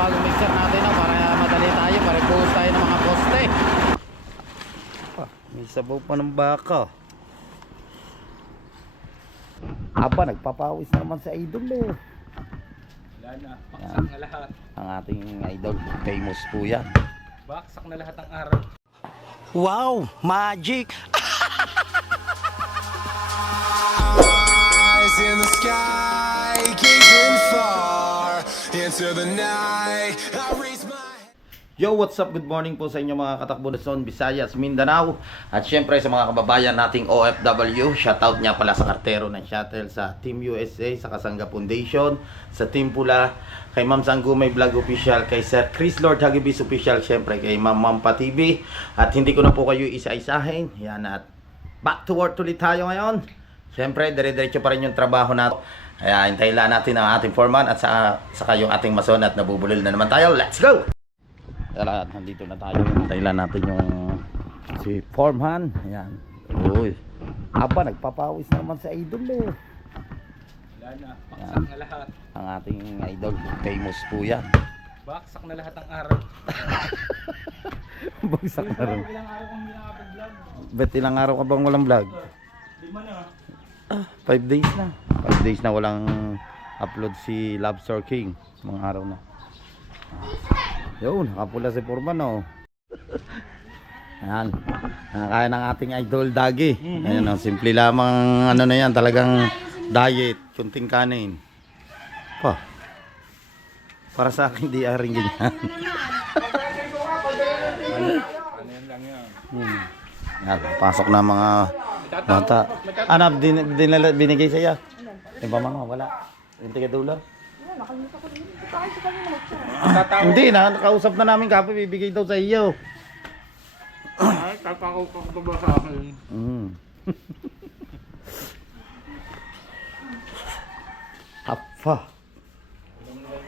bagong mixer natin para madali tayo, pare-post tayo ng mga poste. May sabaw pa ng baka. Aba, nagpapawis naman sa idol eh. Wala na, baksak na lahat. Ang ating idol, famous po yan. Baksak na lahat ang araw. Wow, magic! Eyes in the sky, gazing far into the night. I raise my Yo, what's up? Good morning po sa inyo mga katakbo Luzon, Visayas, Mindanao. At syempre sa mga kababayan nating OFW. Shoutout niya pala sa kartero ng shuttle, sa Team USA, sa Kasanga Foundation, sa Team Pula, kay Ma'am Sanggumay Vlog Official, kay Sir Chris Lord Hagibis Official, syempre kay Ma'am Mampa TV. At hindi ko na po kayo isa-isahin. Yan, at back to work tuloy tayo ngayon. Syempre, dire-diretso pa rin yung trabaho natin. Kaya hintayin lang natin ang ating foreman at saka yung ating mason at nabubulil na naman tayo. Let's go! Tara, nandito na tayo. Hintayin lang natin yung si foreman. Ayan. Uy. Aba, nagpapawis naman sa idol eh. Wala na, baksak na lahat. Ang ating idol, famous po yan. Baksak na lahat ang araw. Bagsak na rin. Ilang araw kang hindi nakapag-vlog? Bet ilang araw ka bang walang vlog? 5 na. 5 days na. 5 days na walang upload si Lobster King. Mga araw na. Yun, nakapula si Foreman oh. Ayan. Nakakaya ng ating idol Dagi. Ayan oh, simple lamang ano na yan, talagang diet, kunting kanin. Pa. Para sa akin di aring ganyan. Ano yan lang yan? Yan, pasok na mga bata. Ano, binigay sa'yo? Yung pamama, wala. Yung tigadulo? Hindi na, nakausap na namin kape, bibigay daw sa iyo. Ay, kapakaw ka ba sa akin? Apa.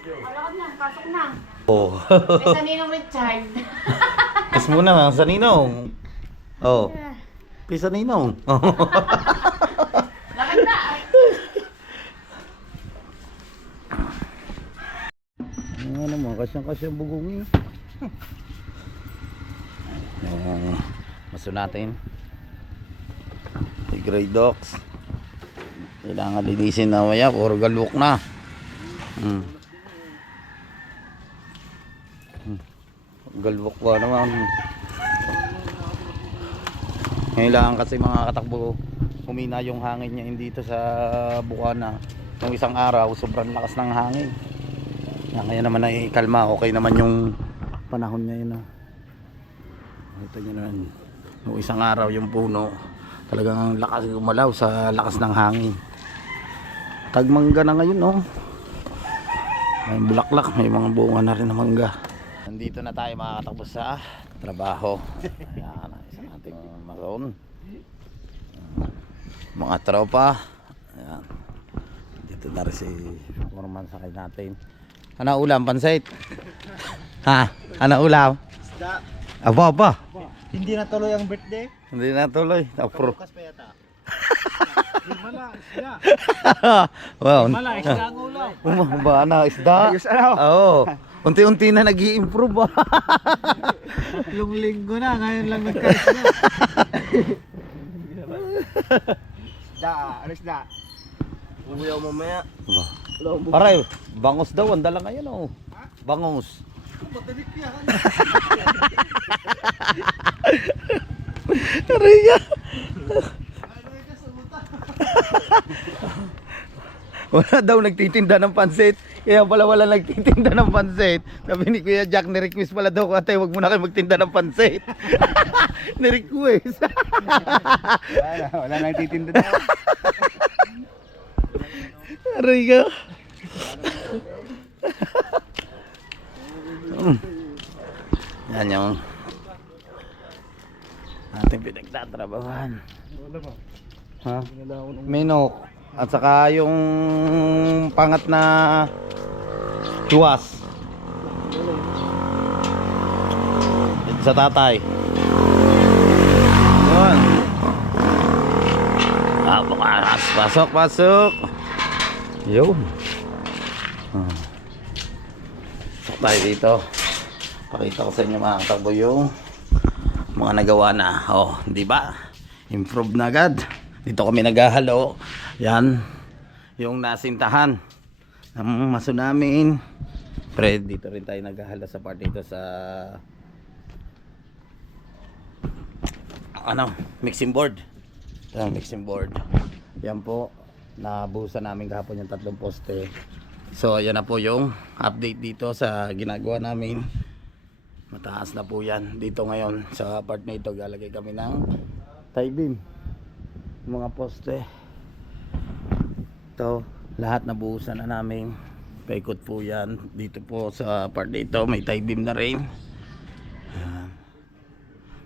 Alakad na, pasok na. Oh. May saninong Richard. Kiss muna sa ninong. Oh. Kiss sa ninong. Lakad na. Ano naman, kasyang bugong eh. Maso natin. Gray dogs. Kailangan linisin na maya, puro galuk na. Galwak ba naman. Kailangan kasi mga katakbo, humina yung hangin niya dito sa Bukana. Nung isang araw, sobrang lakas ng hangin. Yan, kaya naman ay kalma, okay naman yung panahon niya yun. Ito nyo naman, nung isang araw yung puno, talagang lakas gumalaw sa lakas ng hangin. Tagmangga na ngayon, no? May bulaklak, may mga bunga na rin na mangga. Nandito na tayo makakatakbo sa trabaho. Ayan, isang ating maroon. Mga tropa. Ayan. Dito na rin si Foreman sakay natin. Ano ulam, pansit? Ha? Ano ulam? Isda. Aba. Hindi na tuloy ang birthday. Hindi na tuloy. Apro. Bukas pa yata. Mala, isda. Wow. Mala, isda ang ulam. Umaba na isda. Ayos ano? Oo. Unti-unti na nag-i-improve. Tatlong linggo na, ngayon lang nagkaisda. Isda, ano isda? Umuyaw mamaya. Ba. Paray, bangos daw, ang dala ngayon oh. Bangos. Matarik yan. Riya. Wala daw nagtitinda ng pansit. Kaya pala wala nagtitinda ng pansit. Sabi ni Kuya Jack, ni-request pala daw ko, ate, wag mo na kayo magtinda ng pansit. Ni-request. Wala nagtitinda na. Riya. Yan yung ating pinagtatrabahan. Ha? Minok. At saka yung pangat na tuwas. Dito sa tatay. Yun. Bukas. Pasok. Yun. tayo dito. Pakita ko sa inyo mga katakbo yung mga nagawa na. Oh, di ba? Improve na agad. Dito kami naghahalo. Yan. Yung nasintahan ng maso namin. Pre, dito rin tayo naghahalo sa part dito sa mixing board. Mixing board. Yan po. Nabuhusan namin kahapon yung 3 poste. So ayan na po yung update dito sa ginagawa namin. Mataas na po yan. Dito ngayon sa part na ito galagay kami ng tie beam, mga poste. Ito lahat nabuhusan na namin. Paikot po yan. Dito po sa part na ito may tie beam na rin.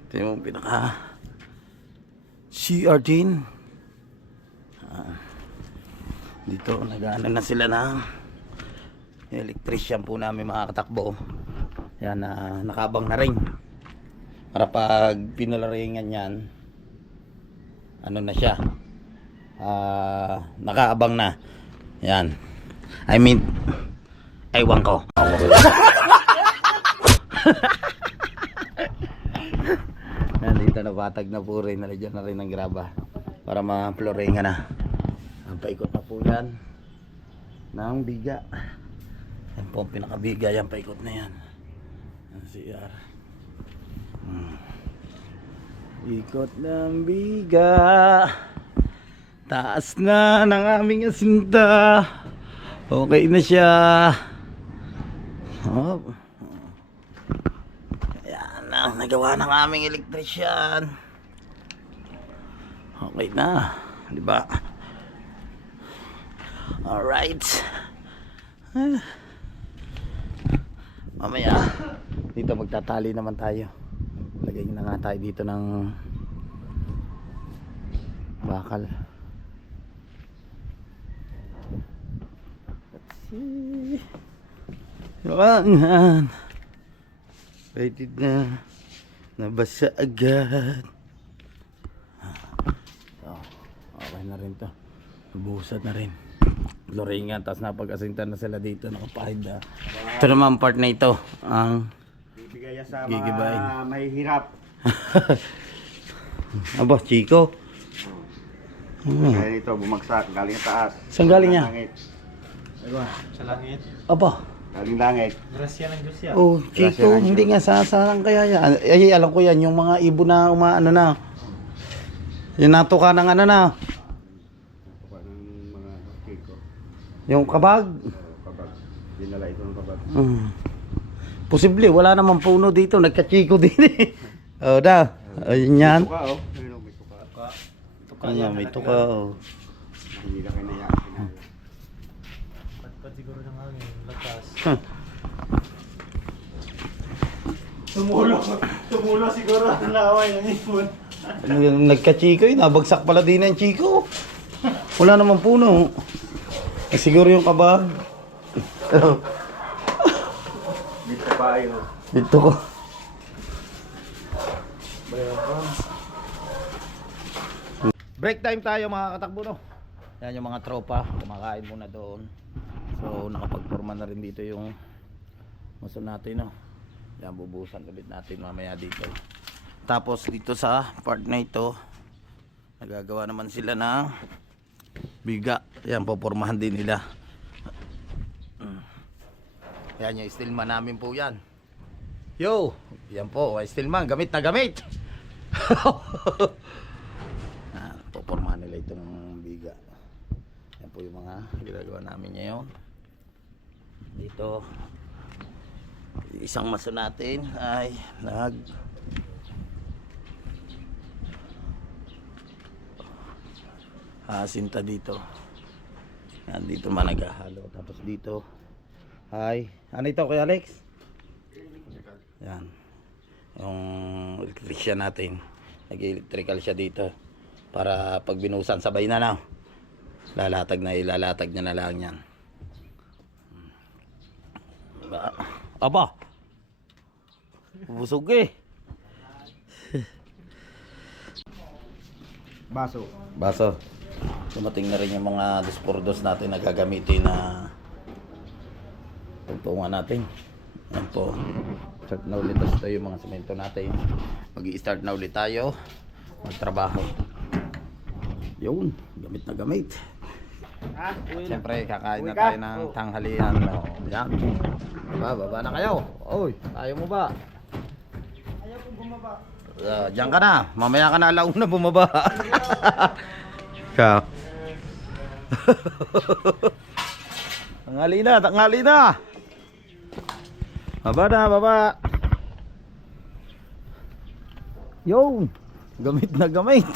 Ito yung pinaka CR din. Dito nag-ano na sila ng electrician po namin mga katakbo. Yan na nakabang na rin. Para pag pinalaringan yan, ano na siya, nakaabang na. Yan. I mean, aywan ko. Yan, dito nabatag na po rin. Nalagyan na rin ng graba para ma-floringan na. Ang paikot na po yan ng biga. Yan po ang pinakabiga. Yan paikot na yan. Ang CR. Ikot ng biga. Taas na ng aming asinta. Okay na siya. Oh. Yan ang nagawa ng aming electrician. Okay na, di ba? Alright. Mamaya dito magtatali naman tayo. Lagay na nga tayo dito ng bakal. Let's see. Yan. Ready na. Nabasa agad. Okay na rin to. Nabusad na rin. Loringan, tapos napag-asintan na sila dito, nakapahid na. Ito naman part na ito ang Bibigay sa gigibain. mga mahihirap. Aba, Chico. Kaya ito bumagsak, galing taas. Saan galing niya? Langit. Sa langit. Aba. Galing langit. Grasya ng Diyos yan. Oh, Chico, hindi nga sasarang kaya yan. Ay, alam ko yan, yung mga ibon na umaano na. Yung natuka ng ano na. Kapag ng mga kiko. Yung kabag. Kapag dinala ito ng kapag. Posible, wala namang puno dito. Nagka-Chico din eh. O da. Ayun yan. Tuka oh. Ayun oh, may tuka. Ayan, may tuka oh. Hindi na kinaya. Patpat siguro ng hangin. Lakas. Tumulo siguro ang laway ng ipon. Nagka-Chico yun. Nabagsak pala din ang Chico. Wala namang puno. Eh, siguro yung kabag. Dito pa ayun. Dito ko. Break time tayo mga katakbo no. Yan yung mga tropa. Kumakain muna doon. So nakapagporma na rin dito yung maso natin no. Yan bubusan ulit natin mamaya dito. Tapos dito sa part na ito nagagawa naman sila ng biga. Yan popormahan din nila. Yan yung stillman namin po yan. Yo! Yan po, stillman. Gamit na gamit! Popormahan nila itong biga. Yan po yung mga ginagawa namin ngayon. Dito isang maso natin ay sinta dito. Yan dito man naghahalo. Tapos dito ay ano ito kay Alex? Yan yung electrician natin, nag-electrical siya dito para pag binusan sabay na lalatag na, ilalatag niya na lang yan. Aba busog eh. Baso dumating na rin yung mga 2x2 natin na gagamitin na tugtungan natin. Yan po. Start na ulit tayo yung mga semento natin. Mag-i-start na ulit tayo magtrabaho. Yun, gamit na gamit. Siyempre, kakain na tayo ng tanghalian. O, yan. Baba na kayo. Oy, ayaw mo ba? Ayaw kong bumaba. Diyan ka na. Mamaya ka na alauna bumaba. Ka. Tanghali na, tanghali na. Baba na, baba. Yo, gamit na gamit.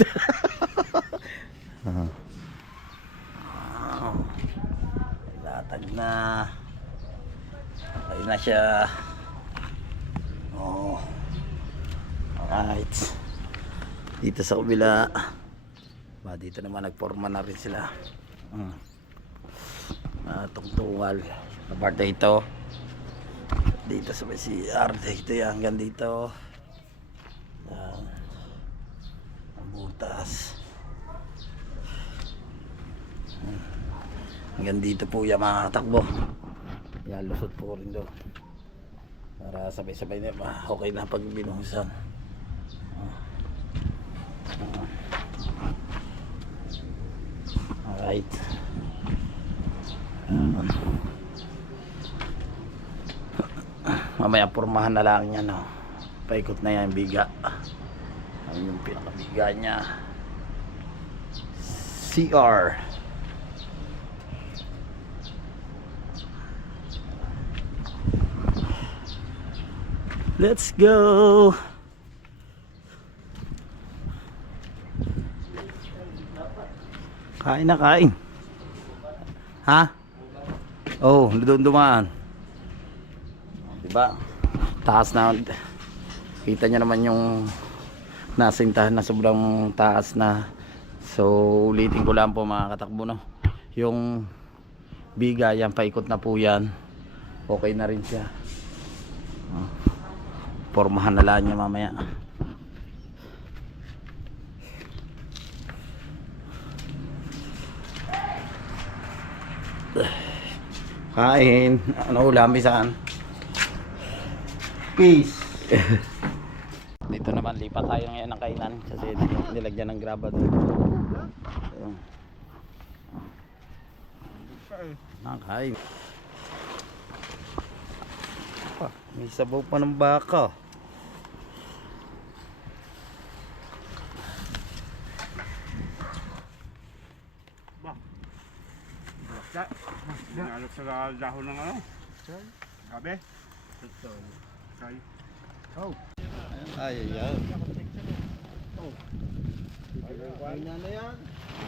Latag na. Okay na siya. Oh. Alright. Dito sa kabila. Dito naman nagporma na rin sila. Tungtungal. Na parte ito. Dito sa CR. Dito yan. Hanggang dito. Yan. Ang butas. Hanggang dito po yan mga katakbo. Yan, lusot po rin doon. Para sabay-sabay na okay na pag binuhusan. Alright. Mamaya pormahan na lang yan. No? Paikot na yan biga. Ano yung pinakabiga niya? CR. Let's go. Kain na kain. Ha? Oh, doon dumaan. Diba? Taas na. Kita niyo naman yung nasintahan na sobrang taas na. So, ulitin ko lang po mga katakbo, no. Yung biga yan, paikot na po yan. Okay na rin siya. Pormahan na lang niya mamaya. Kain. Ano ulam bisan? Peace. Dito naman lipat tayo ngayon ng kainan kasi nilagyan ng graba doon. Nakain. May sabaw pa ng baka. Nalok sa dahon ng ano? Gabi? Kay. Oh. Ay, ay. Ay na yan.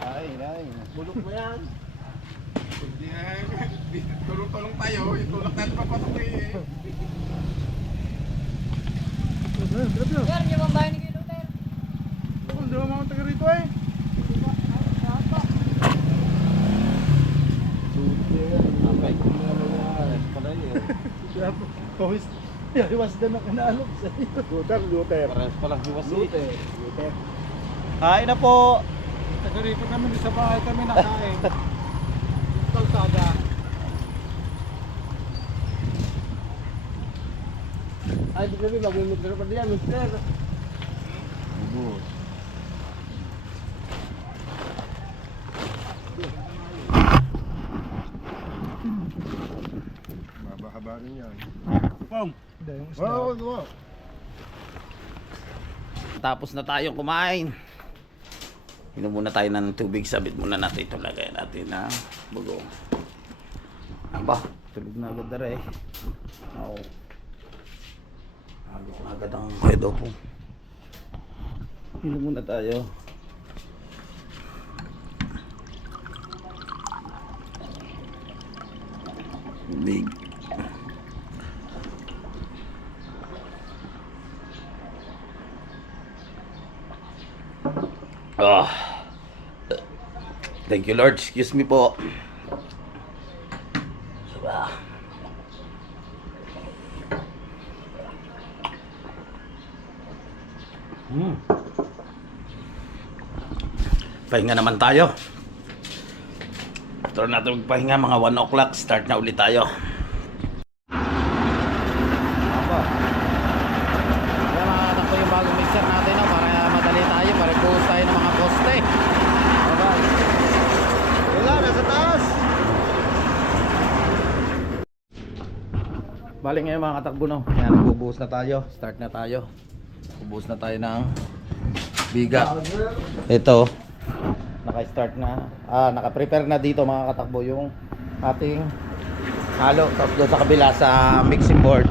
Ay, ay. Bulok mo yan. Tulong-tulong tayo. Itulak natin papasok eh. Sir, niyo bang bahay ni Kuya Luther? Hindi mo mga taga rito eh. Pawis. Iwas din ang kanalog sa iyo. Luther. Pares pa lang hiwas Luther. Kain na po. Taga rito kami sa bahay kami nakain. Kalsada. Ay, di kami mag-mimigro pa diyan, mister. Mahaba rin yan. Pong! Wow! Tapos na tayong kumain. Inom muna tayo ng tubig. Sabit muna natin ito. Lagay natin na bugong. Aba, tulog na agad na rin. Oo. Agad na agad ang kwedo po. Inom muna tayo. Tubig. Ah. Thank you Lord. Excuse me po. Diba? Pahinga naman tayo. After natin magpahinga, mga 1 o'clock, start na ulit tayo. Bali ngayon mga katakbo no. Yan, nagbubuhos na tayo. Start na tayo. Bubuhos na tayo ng biga. Ito. Naka-start na. Naka-prepare na dito mga katakbo yung ating halo. Tapos doon sa kabila sa mixing board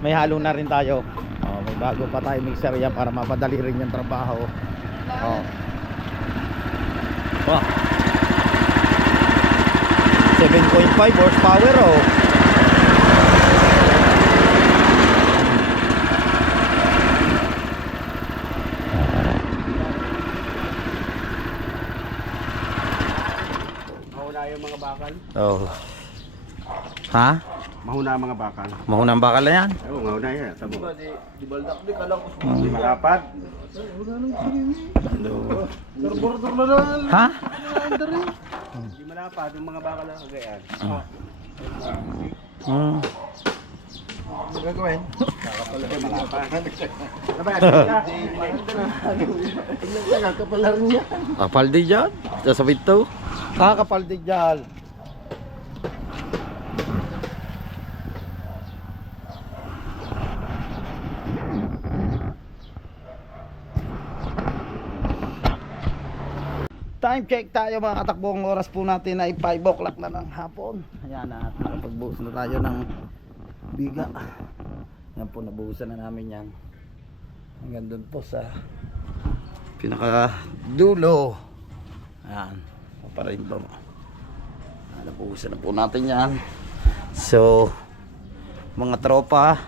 may halo na rin tayo. May bago pa tayo mixer yan para mapadali rin yung trabaho. 7.5 horsepower Mahuna yung mga bakal. Ha? Mahuna ang mga bakal. Mahunang bakal na yan. Oo, mahuna yan. Tabo. Di baldak di kalang Di malapad. Ha? Di malapad yung mga bakal na kagayan. Gagawin. Kapal di dyan. Sasabit to. Kapal di dyan. Time check tayo mga katakbo. Ang oras po natin ay 5 o'clock na ng hapon. Ayan na, nakapagbuhos na tayo ng biga. Yan po, nabuhusan na namin yan. Hanggang doon po sa pinaka dulo. Ayan, para rin po. Nabuhusan na po natin yan. So, mga tropa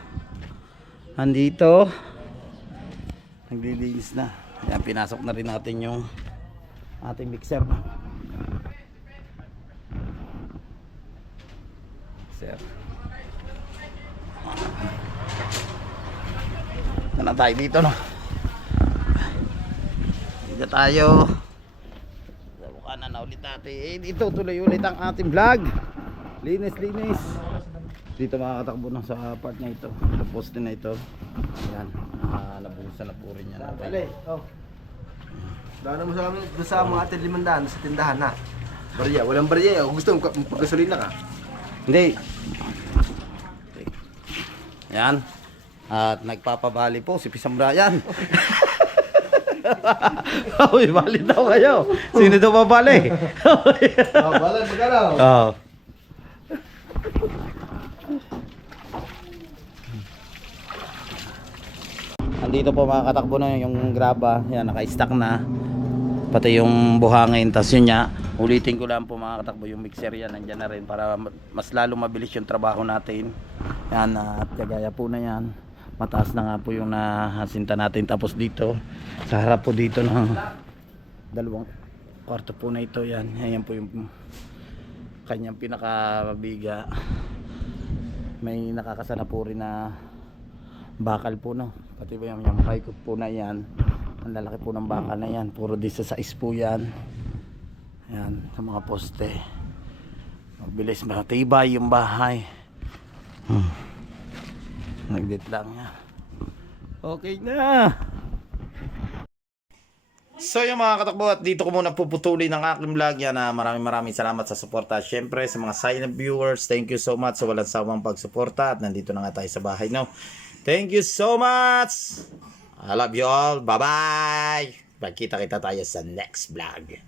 andito, naglilinis na. Ayan, pinasok na rin natin yung ating mixer. Na tayo dito no. Dito tayo. Sa na ulit natin. Ito tuloy ulit ang ating vlog. Linis. Dito makakatakbo na sa part na ito. Sa poste na ito. Ayan. Nabuhusan na po rin yan. Daan mo sa amin doon sa mga atin 500 sa tindahan ha. Barya, walang barya. Kung gusto mo paggasolina ka. Hindi. Yan. At nagpapabali po si Pisang Brian. Uy, bali daw kayo. Sino daw pabali? Balan magalaw. Oo. Andito po mga katakbo na yung graba. Yan, naka-stack na. Pati yung buhangin. Tapos yun niya, ulitin ko lang po mga katakbo yung mixer yan. Nandyan na rin para mas lalo mabilis yung trabaho natin. Yan, at kagaya po na yan. Mataas na nga po yung nahasinta natin. Tapos dito, sa harap po dito ng 2 kwarto po na ito. Yan, yan po yung kanyang pinakabiga. May nakakasana po rin na bakal po no. Pati po yung paikot po na yan. Ang lalaki po ng bakal na yan. Puro dito sa size po yan. Yan, sa mga poste. Mabilis, matibay yung bahay. Nagdit lang yan. Okay na. So yung mga katakbo, at dito ko muna puputulin ang aking vlog yan. Maraming salamat sa suporta. Syempre sa mga silent viewers, thank you so much sa walang sawang pagsuporta. At nandito na nga tayo sa bahay no. Thank you so much. I love you all. Bye bye. Magkita-kita tayo sa next vlog.